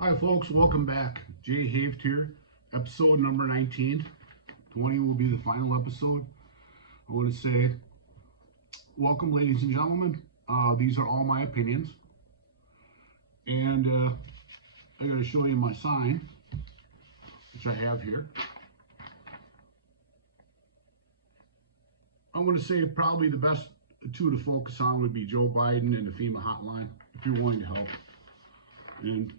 Hi folks, welcome back. Jay Haved here, episode number 19. 20 will be the final episode. I want to say, welcome ladies and gentlemen. These are all my opinions. And I got to show you my sign, which I have here. I'm going to say probably the best two to focus on would be Joe Biden and the FEMA hotline, if you're willing to help. And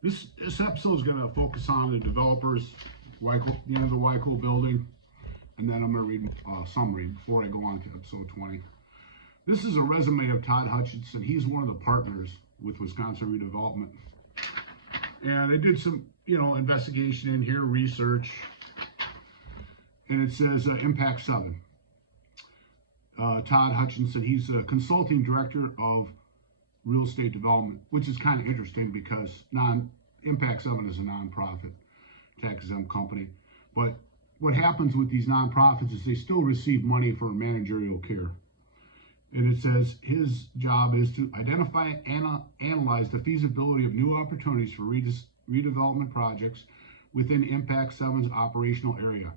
this episode is going to focus on the developers, the end of the Wyco building, and then I'm going to read a summary before I go on to episode 20. This is a resume of Todd Hutchinson. He's one of the partners with Wisconsin Redevelopment, and I did some, investigation in here, research, and it says Impact 7. Todd Hutchinson. He's a consulting director of real estate development, which is kind of interesting because Impact 7 is a nonprofit tax-exempt company. But what happens with these nonprofits is they still receive money for managerial care. And it says his job is to identify and analyze the feasibility of new opportunities for redevelopment projects within Impact 7's operational area.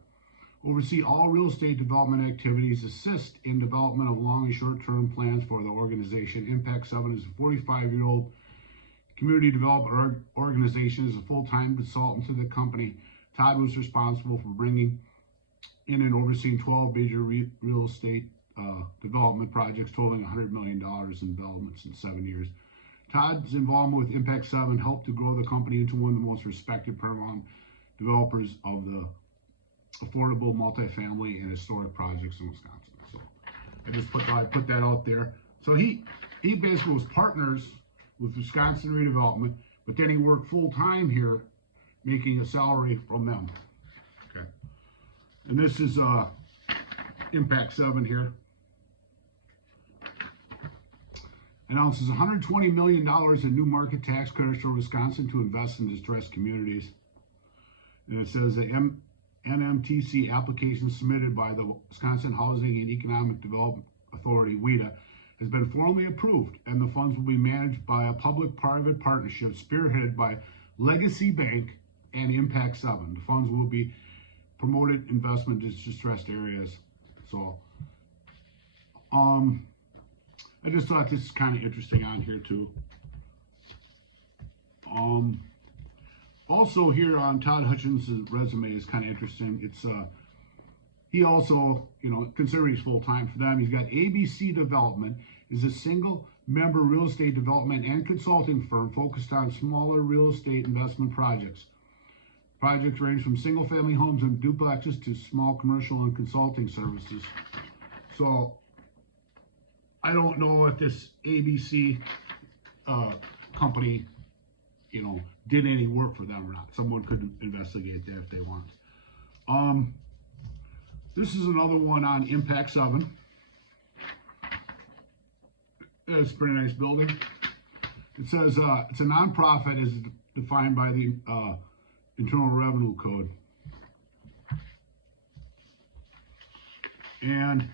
Oversee all real estate development activities, assist in development of long and short-term plans for the organization. Impact 7 is a 45-year-old community development organization, is a full-time consultant to the company. Todd was responsible for bringing in and overseeing 12 major real estate development projects totaling $100 million in developments in 7 years. Todd's involvement with Impact 7 helped to grow the company into one of the most respected paramount developers of the affordable multifamily and historic projects in Wisconsin. So I put that out there. So he basically was partners with Wisconsin Redevelopment, but then he worked full time here, making a salary from them. Okay. And this is Impact 7 here. Announces $120 million in new market tax credits for Wisconsin to invest in distressed communities. And it says the NMTC application submitted by the Wisconsin Housing and Economic Development Authority, WHEDA, has been formally approved, and the funds will be managed by a public-private partnership spearheaded by Legacy Bank and Impact 7. The funds will be promoted investment in distressed areas. So, I just thought this is kind of interesting on here too. Also here on Todd Hutchinson's resume is kind of interesting. It's he also, considering he's full-time for them, he's got ABC Development, is a single-member real estate development and consulting firm focused on smaller real estate investment projects. Projects range from single-family homes and duplexes to small commercial and consulting services. So I don't know if this ABC company, did any work for them or not. Someone could investigate that if they want. This is another one on Impact 7. It's a pretty nice building. It says it's a nonprofit as defined by the Internal Revenue Code. And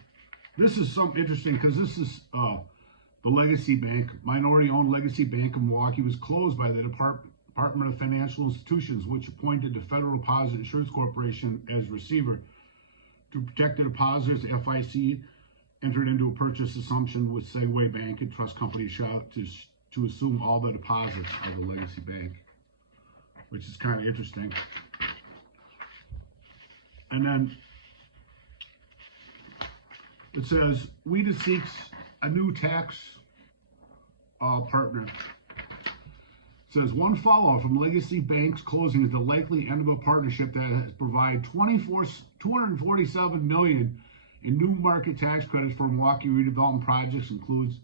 this is something interesting because this is the Legacy Bank, minority-owned Legacy Bank of Milwaukee, was closed by the Department of Financial Institutions, which appointed the Federal Deposit Insurance Corporation as receiver. To protect the depositors, the FIC entered into a purchase assumption with Segway Bank and Trust Company to assume all the deposits of the Legacy Bank, which is kind of interesting. And then it says, WHEDA seeks a new tax partner. It says, one follow-up from Legacy Bank's closing is the likely end of a partnership that has provided $247 million in new market tax credits for Milwaukee redevelopment projects, includes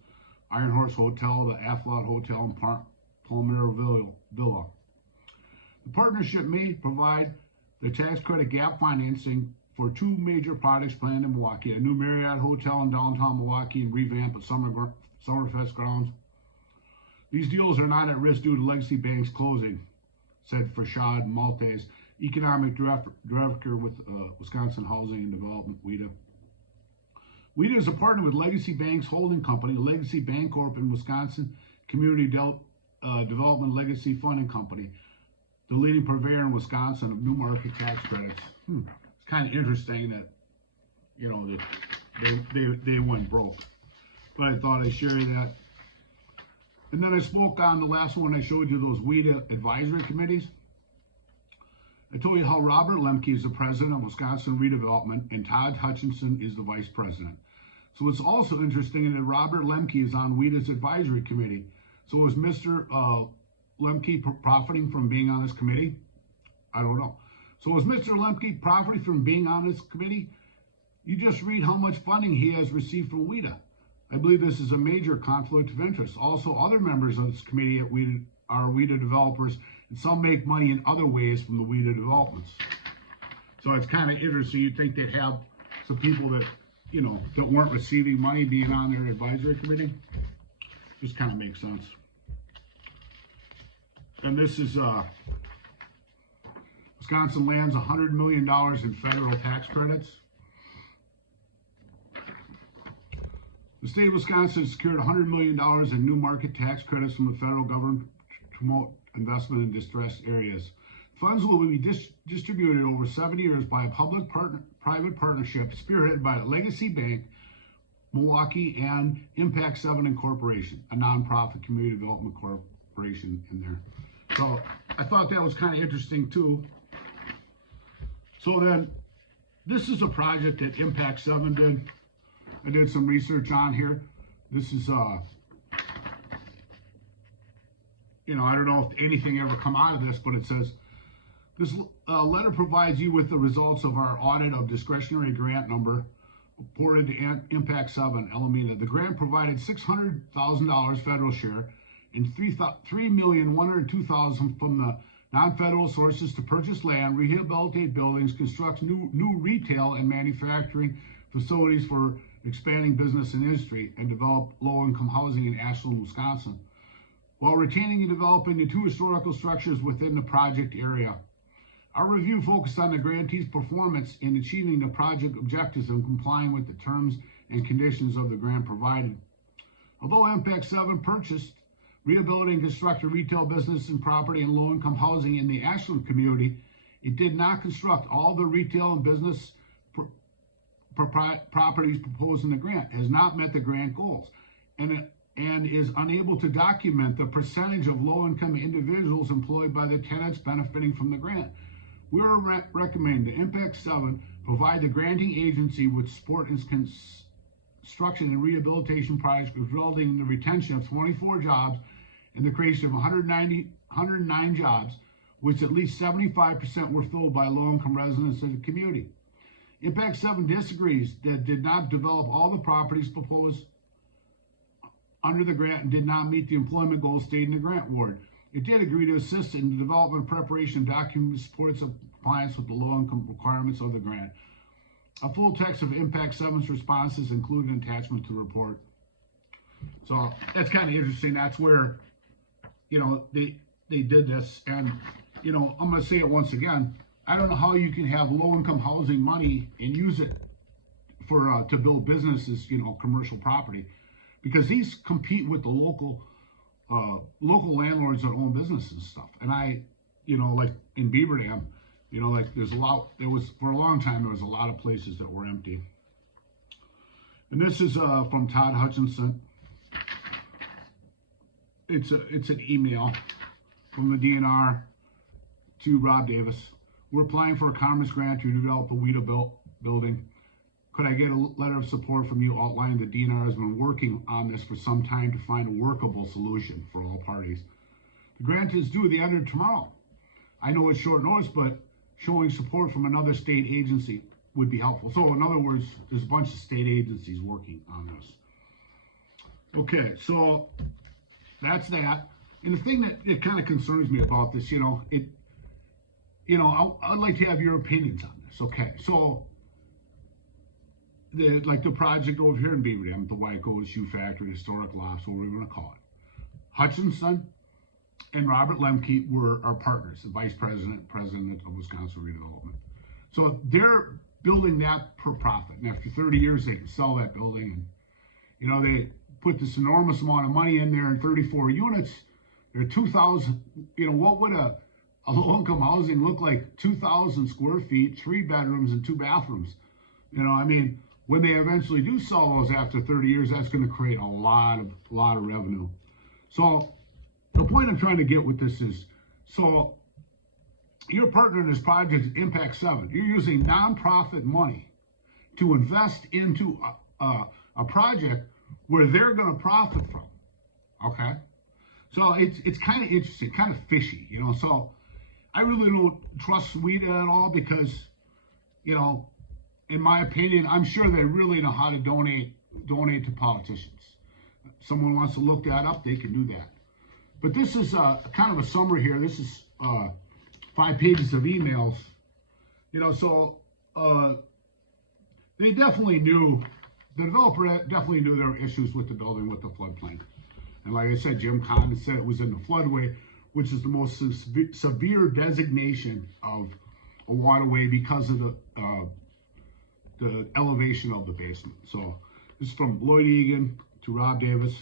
Iron Horse Hotel, the Affluent Hotel, and Palmyra Villa. The partnership may provide the tax credit gap financing for two major projects planned in Milwaukee: a new Marriott Hotel in downtown Milwaukee and revamp of Summerfest grounds. These deals are not at risk due to Legacy Bank's closing, said Farshad Maltese, economic director with Wisconsin Housing and Development, WHEDA. WIDA is a partner with Legacy Banks Holding Company, Legacy Bancorp, and Wisconsin Community Development Legacy Funding Company, the leading purveyor in Wisconsin of new market tax credits. It's kind of interesting that, you know, that they went broke. But I thought I'd share that. And then I spoke on the last one I showed you, those WIDA advisory committees. I told you how Robert Lemke is the president of Wisconsin Redevelopment and Todd Hutchinson is the vice president. So it's also interesting that Robert Lemke is on WIDA's advisory committee. So is Mr. Lemke profiting from being on this committee? I don't know. So is Mr. Lemke profiting from being on this committee? You just read how much funding he has received from WIDA. I believe this is a major conflict of interest. Also, other members of this committee at WIDA are WIDA developers, and some make money in other ways from the WIDA developments. So it's kind of interesting. You'd think they'd have some people that, you know, that weren't receiving money being on their advisory committee. Just kind of makes sense. And this is Wisconsin lands $100 million in federal tax credits. The state of Wisconsin secured $100 million in new market tax credits from the federal government to promote investment in distressed areas. Funds will be distributed over 7 years by a public-private partnership spearheaded by Legacy Bank, Milwaukee, and Impact 7 Incorporation, a nonprofit community development corporation in there. So I thought that was kind of interesting too. So then, this is a project that Impact 7 did. I did some research on here. This is, you know, I don't know if anything ever come out of this, but it says, this letter provides you with the results of our audit of discretionary grant number reported to Impact 7, Alameda. The grant provided $600,000 federal share and $3,102,000 from the non-federal sources to purchase land, rehabilitate buildings, construct new retail and manufacturing facilities for expanding business and industry, and develop low-income housing in Ashland, Wisconsin, while retaining and developing the 2 historical structures within the project area. Our review focused on the grantee's performance in achieving the project objectives and complying with the terms and conditions of the grant provided. Although Impact 7 purchased, rehabilitating, and constructed retail business and property and low-income housing in the Ashland community, it did not construct all the retail and business properties proposed in the grant, has not met the grant goals, and is unable to document the percentage of low-income individuals employed by the tenants benefiting from the grant. We are recommending that Impact 7 provide the granting agency with support in construction and rehabilitation projects, resulting in the retention of 24 jobs and the creation of 109 jobs, which at least 75% were filled by low-income residents of the community. Impact 7 disagrees that did not develop all the properties proposed under the grant and did not meet the employment goals stated in the grant award. It did agree to assist in the development, preparation, and document supports of compliance with the low-income requirements of the grant. A full text of Impact 7's response is included in attachment to the report. So that's kind of interesting. That's where, you know, they did this. And, you know, I'm going to say it once again. I don't know how you can have low-income housing money and use it for to build businesses, you know, commercial property, because these compete with the local landlords that own businesses and stuff. And you know, like in Beaver Dam, you know, like there was for a long time, there was a lot of places that were empty. And this is from Todd Hutchinson. It's an email from the DNR to Rob Davis. We're applying for a Commerce grant to develop a WIDA building. Could I get a letter of support from you outlining the DNR has been working on this for some time to find a workable solution for all parties? The grant is due at the end of tomorrow. I know it's short notice, but showing support from another state agency would be helpful. So in other words, there's a bunch of state agencies working on this. Okay, so that's that. And the thing that kind of concerns me about this, you know, I'd like to have your opinions on this. Okay, so the project over here in Beaver Dam, the Wyco Shoe Factory, Historic Lofts, whatever we're going to call it. Hutchinson and Robert Lemke were our partners, the vice president, president of Wisconsin Redevelopment. So they're building that for profit. And after 30 years, they can sell that building. And, you know, they put this enormous amount of money in there in 34 units. There are 2,000, you know, what would a low-income housing look like? 2,000 square feet, 3 bedrooms and 2 bathrooms. You know, I mean, when they eventually do sell those after 30 years, that's going to create a lot of revenue. So the point I'm trying to get with this is, so your partner in this project is Impact 7. You're using nonprofit money to invest into a project where they're going to profit from. Okay? So it's kind of interesting, kind of fishy, you know. So I really don't trust WIDA at all because, you know, in my opinion, I'm sure they really know how to donate to politicians. Someone wants to look that up, they can do that. But this is kind of a summary here. This is 5 pages of emails. You know, so they definitely knew, the developer definitely knew there were issues with the building, with the floodplain. And like I said, Jim Condon said it was in the floodway, which is the most severe designation of a waterway because of the elevation of the basement. So this is from Lloyd Egan to Rob Davis.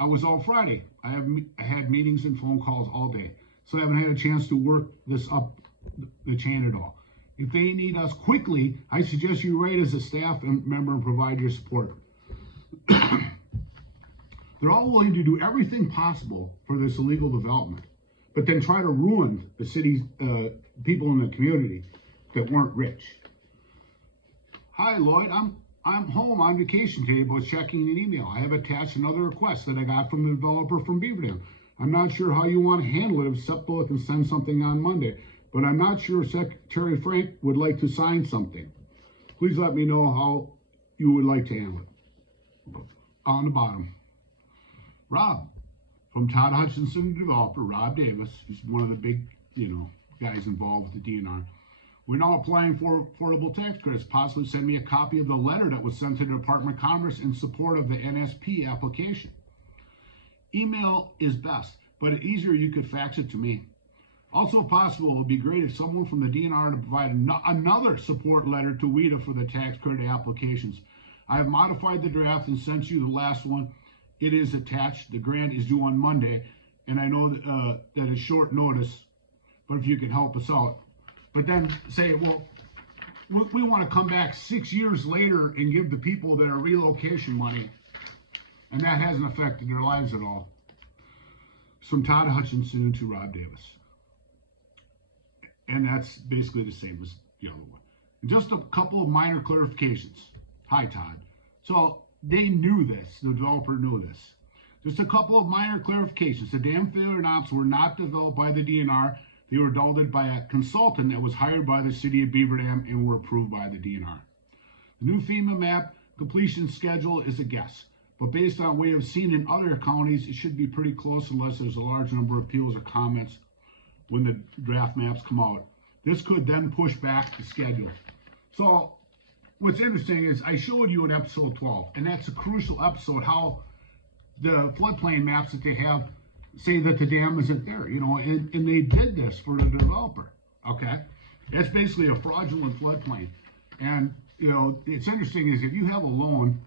I was all Friday. I had meetings and phone calls all day, so I haven't had a chance to work this up the chain at all. If they need us quickly, I suggest you write as a staff member and provide your support. They're all willing to do everything possible for this illegal development, but then try to ruin the city's people in the community that weren't rich. Hi, Lloyd. I'm home on vacation today, but was checking an email. I have attached another request that I got from the developer from Beaver Dam. I'm not sure how you want to handle it, if September can send something on Monday, but I'm not sure if Secretary Frank would like to sign something. Please let me know how you would like to handle it. On the bottom, Rob, from Todd Hutchinson, developer, Rob Davis, who's one of the big, you know, guys involved with the DNR. We're now applying for affordable tax credits. Possibly send me a copy of the letter that was sent to the Department of Commerce in support of the NSP application. Email is best, but it's easier you could fax it to me. Also possible, it would be great if someone from the DNR to provide another support letter to WIDA for the tax credit applications. I have modified the draft and sent you the last one. It is attached. The grant is due on Monday, and I know that is short notice, but if you could help us out. But then say, well, we want to come back 6 years later and give the people their relocation money, and that hasn't affected their lives at all. It's from Todd Hutchinson to Rob Davis. And that's basically the same as the other one. And just a couple of minor clarifications. Hi, Todd. So they knew this. The developer knew this. Just a couple of minor clarifications. The dam failure maps were not developed by the DNR. They were developed by a consultant that was hired by the city of Beaver Dam and were approved by the DNR. The new FEMA map completion schedule is a guess, but based on what we have seen in other counties, it should be pretty close unless there's a large number of appeals or comments when the draft maps come out. This could then push back the schedule. So what's interesting is I showed you in episode 12, and that's a crucial episode, how the floodplain maps that they have say that the dam isn't there, you know, and they did this for the developer, okay? That's basically a fraudulent floodplain. And, you know, it's interesting is if you have a loan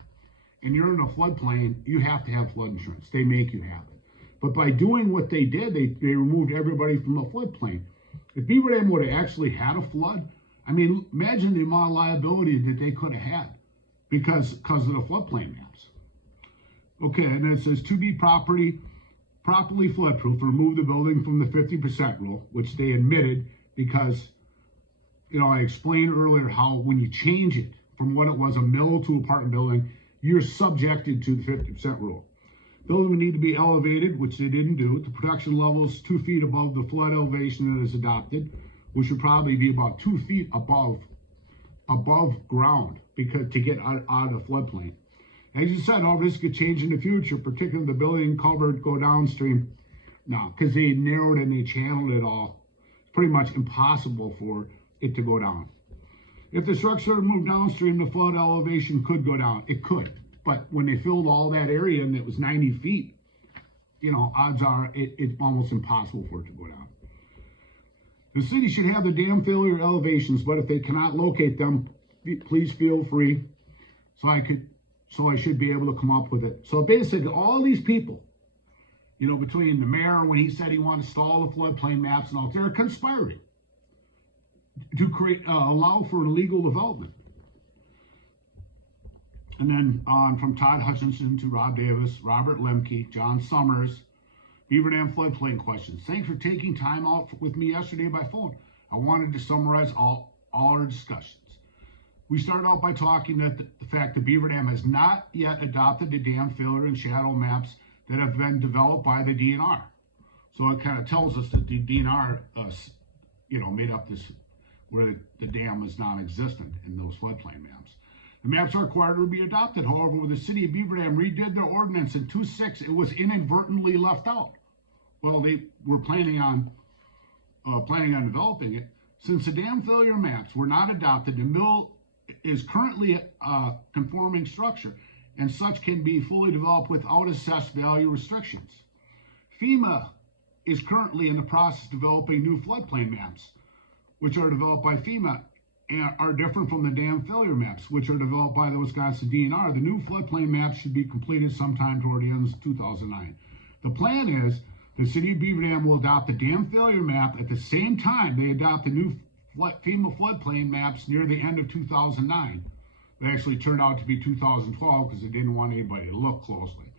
and you're in a floodplain, you have to have flood insurance. They make you have it. But by doing what they did, they removed everybody from the floodplain. If Beaver Dam would have actually had a flood, I mean, imagine the amount of liability that they could have had because of the floodplain maps. Okay, and then it says to be properly floodproof, remove the building from the 50% rule, which they admitted because, you know, I explained earlier how when you change it from what it was, a mill to apartment building, you're subjected to the 50% rule. Building would need to be elevated, which they didn't do. The production level is 2 feet above the flood elevation that is adopted, which would probably be about 2 feet above ground because to get out of floodplain. As you said, all this could change in the future, particularly if the building covered go downstream. No, because they narrowed and they channeled it all. It's pretty much impossible for it to go down. If the structure moved downstream, the flood elevation could go down. It could. But when they filled all that area and it was 90 feet, you know, odds are it's almost impossible for it to go down. The city should have the dam failure elevations, but if they cannot locate them, please feel free. So I should be able to come up with it. So basically, all these people, you know, between the mayor when he said he wanted to stall the floodplain maps and all, they're conspiring to create allow for illegal development. And then from Todd Hutchinson to Rob Davis, Robert Lemke, John Summers, Beaver Dam floodplain questions. Thanks for taking time out with me yesterday by phone. I wanted to summarize all our discussions. We started out by talking that the fact that Beaver Dam has not yet adopted the dam failure and shadow maps that have been developed by the DNR. So it kind of tells us that the DNR, made up this where the dam is non-existent in those floodplain maps. The maps are required to be adopted. However, when the city of Beaver Dam redid their ordinance in 2006, it was inadvertently left out. Well, they were planning on developing it. Since the dam failure maps were not adopted, the mill is currently a conforming structure, and such can be fully developed without assessed value restrictions. FEMA is currently in the process of developing new floodplain maps, which are developed by FEMA and are different from the dam failure maps, which are developed by the Wisconsin DNR. The new floodplain maps should be completed sometime toward the end of 2009. The plan is the city of Beaver Dam will adopt the dam failure map at the same time they adopt the new FEMA floodplain maps near the end of 2009. It actually turned out to be 2012 because they didn't want anybody to look closely.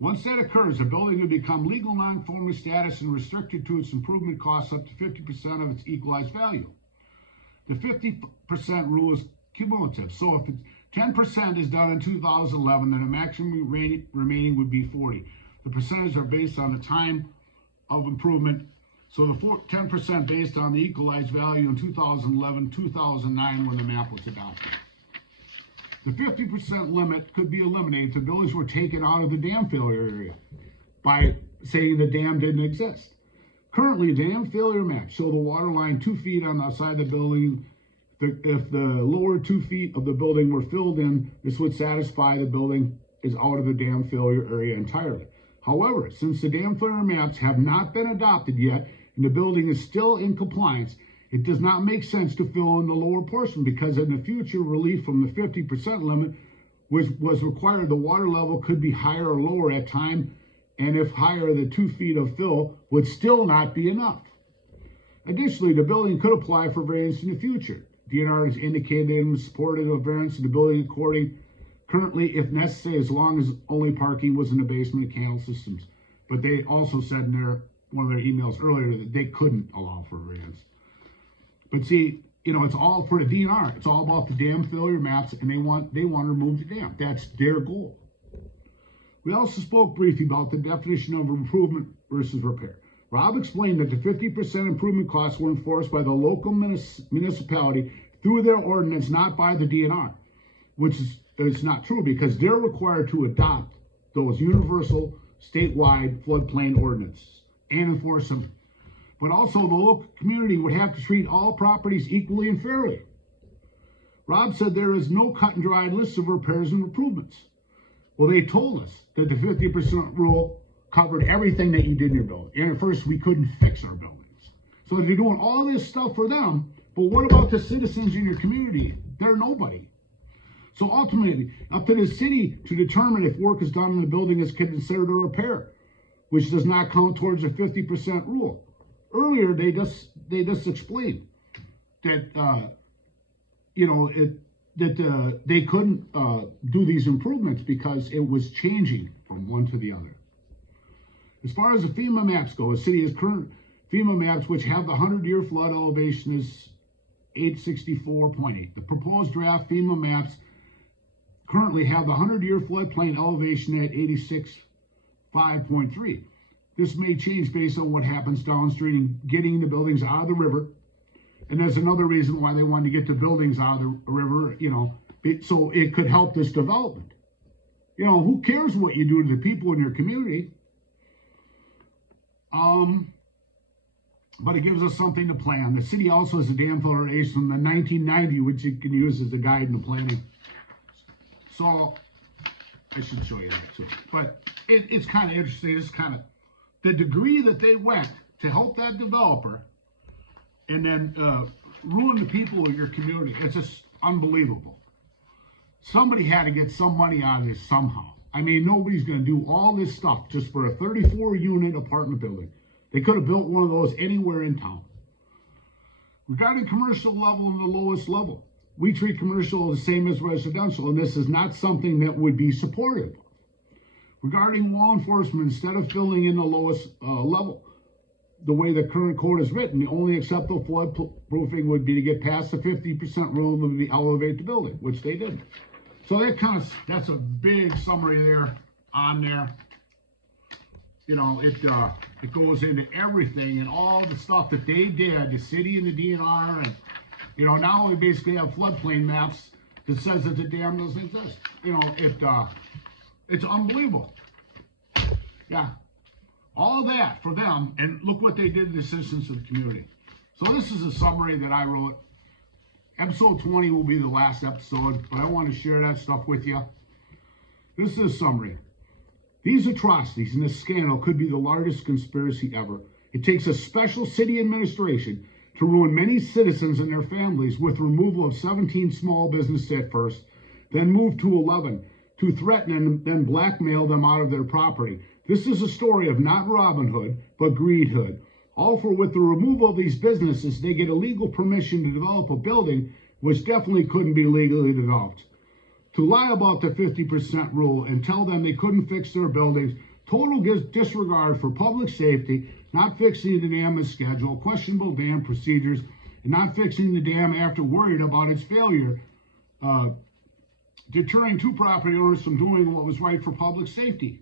Once that occurs, the building will become legal non-conforming status and restricted to its improvement costs up to 50% of its equalized value. The 50% rule is cumulative. So if 10% is done in 2011, then the maximum remaining would be 40. The percentages are based on the time of improvement. So the 10% based on the equalized value in 2011, 2009 when the map was adopted. The 50% limit could be eliminated if the buildings were taken out of the dam failure area by saying the dam didn't exist. Currently, the dam failure maps show the water line 2 feet on the outside of the building. If the lower 2 feet of the building were filled in, this would satisfy the building is out of the dam failure area entirely. However, since the dam failure maps have not been adopted yet and the building is still in compliance, it does not make sense to fill in the lower portion because in the future, relief from the 50% limit was required. The water level could be higher or lower at time, and if higher, the 2 feet of fill would still not be enough. Additionally, the building could apply for variance in the future. DNR has indicated they have supported a variance in the building according currently, if necessary, as long as only parking was in the basement and canal systems. But they also said in one of their emails earlier that they couldn't allow for variance. But see, it's all for the DNR. It's all about the dam failure maps, and they want to remove the dam. That's their goal. We also spoke briefly about the definition of improvement versus repair. Rob explained that the 50% improvement costs were enforced by the local municipality through their ordinance, not by the DNR, which is not true because they're required to adopt those universal statewide floodplain ordinances and enforce them. But also the local community would have to treat all properties equally and fairly. Rob said there is no cut and dried list of repairs and improvements. Well, they told us that the 50% rule covered everything that you did in your building. And at first we couldn't fix our buildings. So they're doing all this stuff for them, but what about the citizens in your community? They're nobody. So ultimately, up to the city to determine if work is done in the building is considered a repair, which does not count towards the 50% rule. Earlier, they just explained that they couldn't do these improvements because it was changing from one to the other. As far as the FEMA maps go, the city has current FEMA maps which have the 100-year flood elevation is 864.8. The proposed draft FEMA maps currently have the 100-year floodplain elevation at 86.5.3. This may change based on what happens downstream, getting the buildings out of the river. And there's another reason why they wanted to get the buildings out of the river, so it could help this development. Who cares what you do to the people in your community? But it gives us something to plan. The city also has a dam failure from the 1990, which you can use as a guide in the planning. So I should show you that too. But it's kind of interesting. It's kind of the degree that they went to help that developer and then ruin the people of your community. It's just unbelievable. Somebody had to get some money out of this somehow. I mean, nobody's going to do all this stuff just for a 34-unit apartment building. They could have built one of those anywhere in town. Regarding commercial level and the lowest level, we treat commercial the same as residential, and this is not something that would be supportive. Regarding law enforcement, instead of filling in the lowest level, the way the current code is written, the only acceptable floodproofing would be to get past the 50% rule and elevate the building, which they didn't. So that's a big summary there on there. You know, it goes into everything and all the stuff that they did, the city and the DNR, and you know, now we basically have floodplain maps that says that the dam doesn't exist. You know, it's unbelievable. Yeah, all that for them, and look what they did to the citizens of the community. So this is a summary that I wrote. Episode 20 will be the last episode, but I want to share that stuff with you. This is a summary. These atrocities and this scandal could be the largest conspiracy ever. It takes a special city administration to ruin many citizens and their families with removal of 17 small businesses at first, then move to 11, to threaten and then blackmail them out of their property. This is a story of not Robin Hood, but Greed Hood. All for with the removal of these businesses, they get a legal permission to develop a building which definitely couldn't be legally developed. To lie about the 50% rule and tell them they couldn't fix their buildings, total disregard for public safety, not fixing the dam as scheduled, questionable dam procedures, and not fixing the dam after worried about its failure, deterring two property owners from doing what was right for public safety,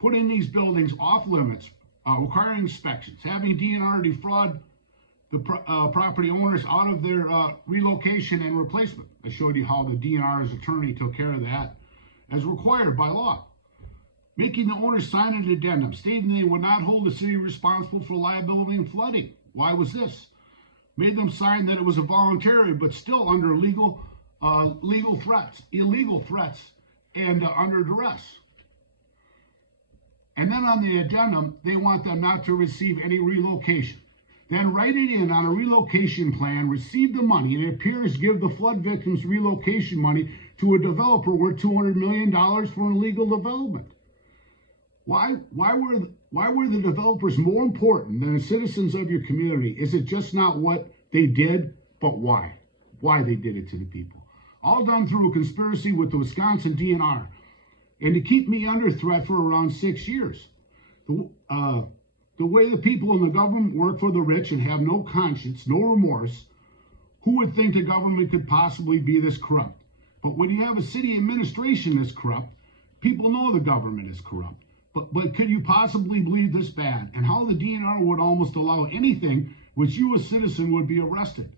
putting these buildings off limits, requiring inspections, having DNR defraud the property owners out of their relocation and replacement. I showed you how the DNR's attorney took care of that as required by law. Making the owners sign an addendum stating they would not hold the city responsible for liability and flooding. Why was this? Made them sign that it was a voluntary, but still under illegal threats, and under duress. And then on the addendum, they want them not to receive any relocation. Then write it in on a relocation plan, receive the money, and it appears give the flood victims relocation money to a developer worth $200 million for an illegal development. Why were the developers more important than the citizens of your community? Is it just not what they did, but why? Why they did it to the people? All done through a conspiracy with the Wisconsin DNR. And to keep me under threat for around 6 years. The way the people in the government work for the rich and have no conscience, no remorse, who would think the government could possibly be this corrupt? But when you have a city administration that's corrupt, people know the government is corrupt. But could you possibly believe this bad? And how the DNR would almost allow anything which you, a citizen, would be arrested,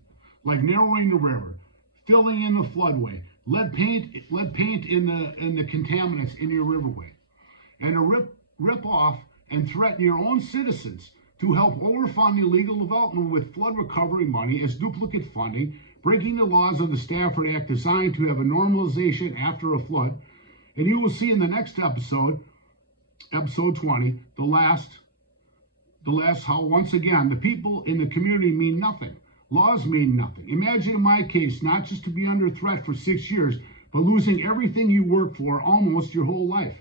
like narrowing the river, filling in the floodway, lead paint in the contaminants in your riverway, and to rip off and threaten your own citizens to help overfund illegal development with flood recovery money as duplicate funding, breaking the laws of the Stafford Act designed to have a normalization after a flood. And you will see in the next episode, episode 20, the last how once again the people in the community mean nothing. Laws mean nothing. Imagine in my case, not just to be under threat for 6 years, but losing everything you work for almost your whole life.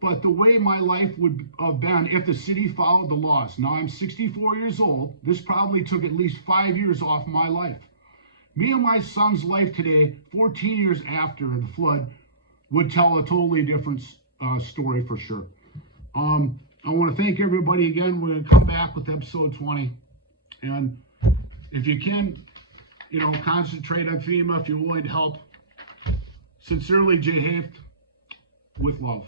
But the way my life would have been if the city followed the laws. Now I'm 64 years old. This probably took at least 5 years off my life. Me and my son's life today, 14 years after the flood, would tell a totally different story for sure. I want to thank everybody again. We're going to come back with episode 20. And if you can, concentrate on FEMA if you're willing to help. Sincerely, Jay Haft, with love.